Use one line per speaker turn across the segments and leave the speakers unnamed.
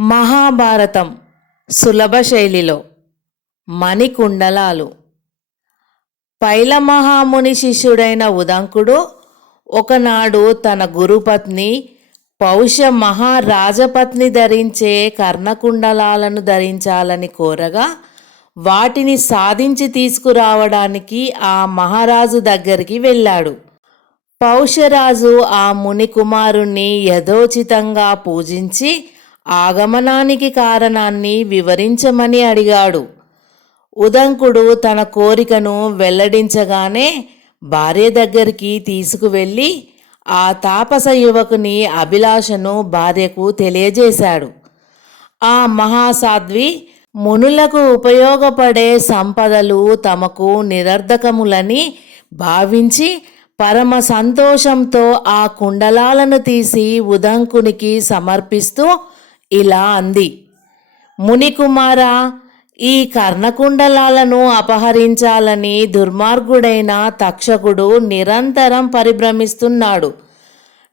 మహాభారతం సులభ శైలిలో మణికుండలాలు. పైల మహాముని శిష్యుడైన ఉదంకుడు ఒకనాడు తన గురుపత్ని పౌష మహారాజపత్ని ధరించే కర్ణకుండలాలను ధరించాలని కోరగా వాటిని సాధించి తీసుకురావడానికి ఆ మహారాజు దగ్గరికి వెళ్ళాడు. పౌషరాజు ఆ ముని కుమారుణ్ణి యథోచితంగా పూజించి ఆగమనానికి కారణాన్ని వివరించమని అడిగాడు. ఉదంకుడు తన కోరికను వెల్లడించగానే భార్య దగ్గరికి తీసుకువెళ్ళి ఆ తాపస యువకుని అభిలాషను భార్యకు తెలియజేశాడు. ఆ మహాసాధ్వి మునులకు ఉపయోగపడే సంపదలు తమకు నిరర్ధకములని భావించి పరమ సంతోషంతో ఆ కుండలాలను తీసి ఉదంకునికి సమర్పిస్తూ ఇలా అంది. మునికుమార ఈ కర్ణకుండలాలను అపహరించాలని దుర్మార్గుడైన తక్షకుడు నిరంతరం పరిభ్రమిస్తున్నాడు.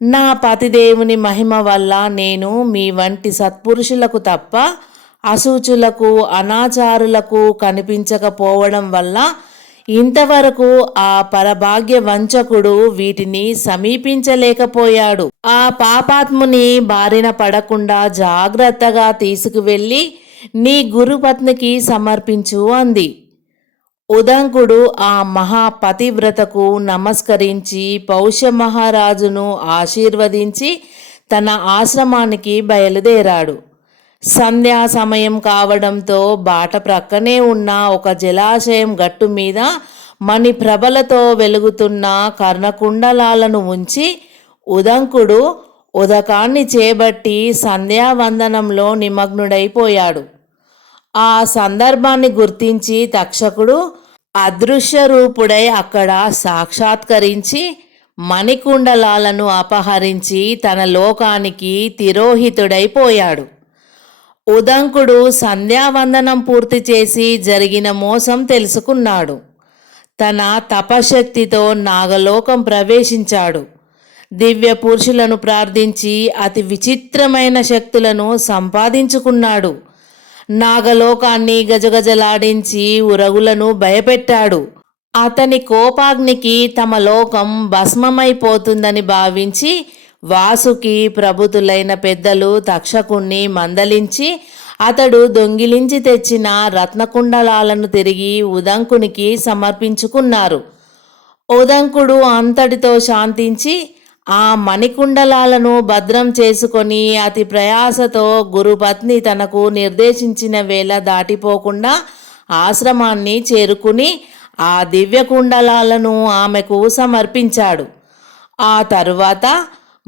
నా పతిదేవుని మహిమ వల్ల నేను మీ వంటి సత్పురుషులకు తప్ప అసూచులకు అనాచారులకు కనిపించకపోవడం వల్ల ఇంతవరకు ఆ పరభాగ్య వంచకుడు వీటిని సమీపించలేకపోయాడు. ఆ పాపాత్ముని బారిన పడకుండా జాగ్రత్తగా తీసుకువెళ్ళి నీ గురుపత్నికి సమర్పించు అంది. ఉదంకుడు ఆ మహాపతివ్రతకు నమస్కరించి పౌష మహారాజును ఆశీర్వదించి తన ఆశ్రమానికి బయలుదేరాడు. సంధ్యా సమయం కావడంతో బాట ప్రక్కనే ఉన్న ఒక జలాశయం గట్టు మీద మణిప్రభలతో వెలుగుతున్న కర్ణకుండలాలను ఉంచి ఉదంకుడు ఉదకాన్ని చేపట్టి సంధ్యావందనంలో నిమగ్నుడైపోయాడు. ఆ సందర్భాన్ని గుర్తించి తక్షకుడు అదృశ్య రూపుడై అక్కడ సాక్షాత్కరించి మణికుండలాలను అపహరించి తన లోకానికి తిరోహితుడైపోయాడు. ఉదంకుడు సంధ్యావందనం పూర్తి చేసి జరిగిన మోసం తెలుసుకున్నాడు. తన తపశక్తితో నాగలోకం ప్రవేశించాడు. దివ్య పురుషులను ప్రార్థించి అతి విచిత్రమైన శక్తులను సంపాదించుకున్నాడు. నాగలోకాన్ని గజగజలాడించి ఉరగులను భయపెట్టాడు. అతని కోపాగ్నికి తమ లోకం భస్మమైపోతుందని భావించి వాసుకి ప్రభుతులైన పెద్దలు తక్షకుణ్ణి మందలించి అతడు దొంగిలించి తెచ్చిన రత్నకుండలాలను తిరిగి ఉదంకునికి సమర్పించుకున్నారు. ఉదంకుడు అంతటితో శాంతించి ఆ మణికుండలాలను భద్రం చేసుకొని అతి ప్రయాసతో గురుపత్ని తనకు నిర్దేశించిన వేళ దాటిపోకుండా ఆశ్రమాన్ని చేరుకుని ఆ దివ్య కుండలాలను ఆమెకు సమర్పించాడు. ఆ తరువాత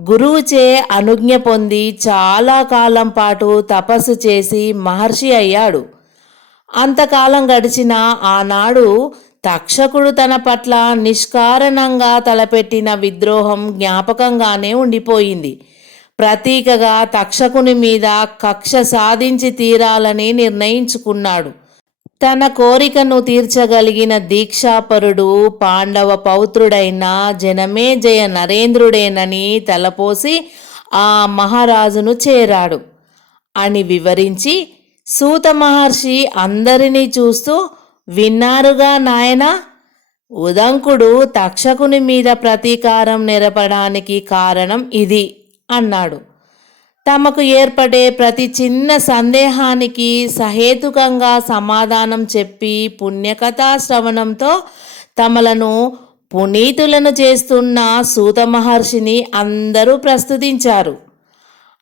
గురువుచే అనుజ్ఞ పొంది చాలా కాలం పాటు తపస్సు చేసి మహర్షి అయ్యాడు. అంతకాలం గడిచిన ఆనాడు తక్షకుడు తన పట్ల నిష్కారణంగా తలపెట్టిన విద్రోహం జ్ఞాపకంగానే ఉండిపోయింది. ప్రతీకగా తక్షకుని మీద కక్ష సాధించి తీరాలని నిర్ణయించుకున్నాడు. తన కోరికను తీర్చగలిగిన దీక్షాపరుడు పాండవ పౌత్రుడైన జనమేజయ నరేంద్రుడేనని తలపోసి ఆ మహారాజును చేరాడు. అని వివరించి సూత మహర్షి అందరినీ చూస్తూ విన్నారుగా నాయన ఉదంకుడు తక్షకుని మీద ప్రతీకారం నెరపడానికి కారణం ఇది అన్నాడు. తమకు ఏర్పడే ప్రతి చిన్న సందేహానికి సహేతుకంగా సమాధానం చెప్పి పుణ్యకథా శ్రవణంతో తమలను పునీతులను చేస్తున్న సూత మహర్షిని అందరూ ప్రస్తుతించారు.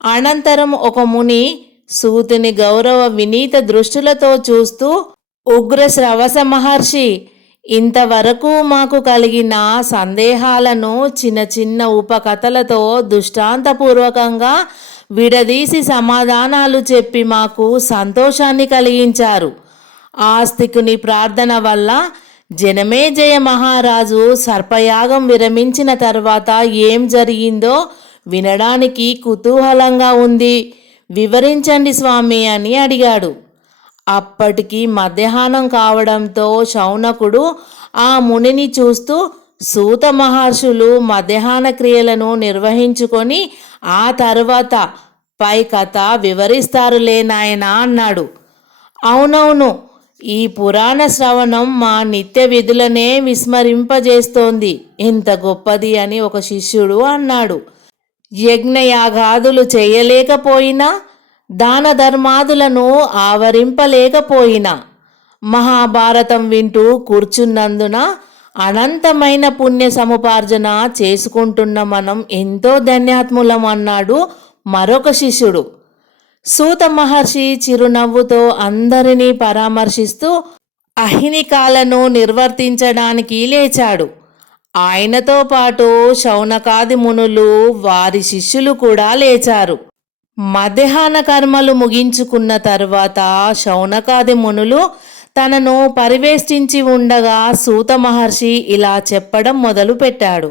అనంతరం ఒక ముని సూతుని గౌరవ వినీత దృష్టిలతో చూస్తూ ఉగ్ర శ్రవస మహర్షి ఇంతవరకు మాకు కలిగిన సందేహాలను చిన్న చిన్న ఉపకథలతో దృష్టాంతపూర్వకంగా విడదీసి సమాధానాలు చెప్పి మాకు సంతోషాన్ని కలిగించారు. ఆస్తికుని ప్రార్థన వల్ల జనమేజయ మహారాజు సర్పయాగం విరమించిన తర్వాత ఏం జరిగిందో వినడానికి కుతూహలంగా ఉంది. వివరించండి స్వామి అని అడిగాడు. అప్పటికి మధ్యాహ్నం కావడంతో శౌనకుడు ఆ మునిని చూస్తూ సూత మహర్షులు మధ్యాహ్న క్రియలను నిర్వహించుకొని ఆ తర్వాత పై కథ వివరిస్తారులే నాయనా అన్నాడు. అవునవును ఈ పురాణ శ్రవణం మా నిత్య విధులనే విస్మరింపజేస్తోంది. ఎంత గొప్పది అని ఒక శిష్యుడు అన్నాడు. యజ్ఞయాగాదులు చేయలేకపోయినా దాన ధర్మాదులను ఆవరింపలేకపోయినా మహాభారతం వింటూ కూర్చున్నందున అనంతమైన పుణ్య సముపార్జన చేసుకుంటున్న మనం ఎంతో ధన్యాత్ములం అన్నాడు మరొక శిష్యుడు. సూత మహర్షి చిరునవ్వుతో అందరినీ పరామర్శిస్తూ అహినికాలను నిర్వర్తించడానికి లేచాడు. ఆయనతో పాటు శౌనకాది మునులు వారి శిష్యులు కూడా లేచారు. మధ్యాహ్న కర్మలు ముగించుకున్న తర్వాత శౌనకాది మునులు తనను పరివేష్టించి ఉండగా సూత మహర్షి ఇలా చెప్పడం మొదలుపెట్టాడు.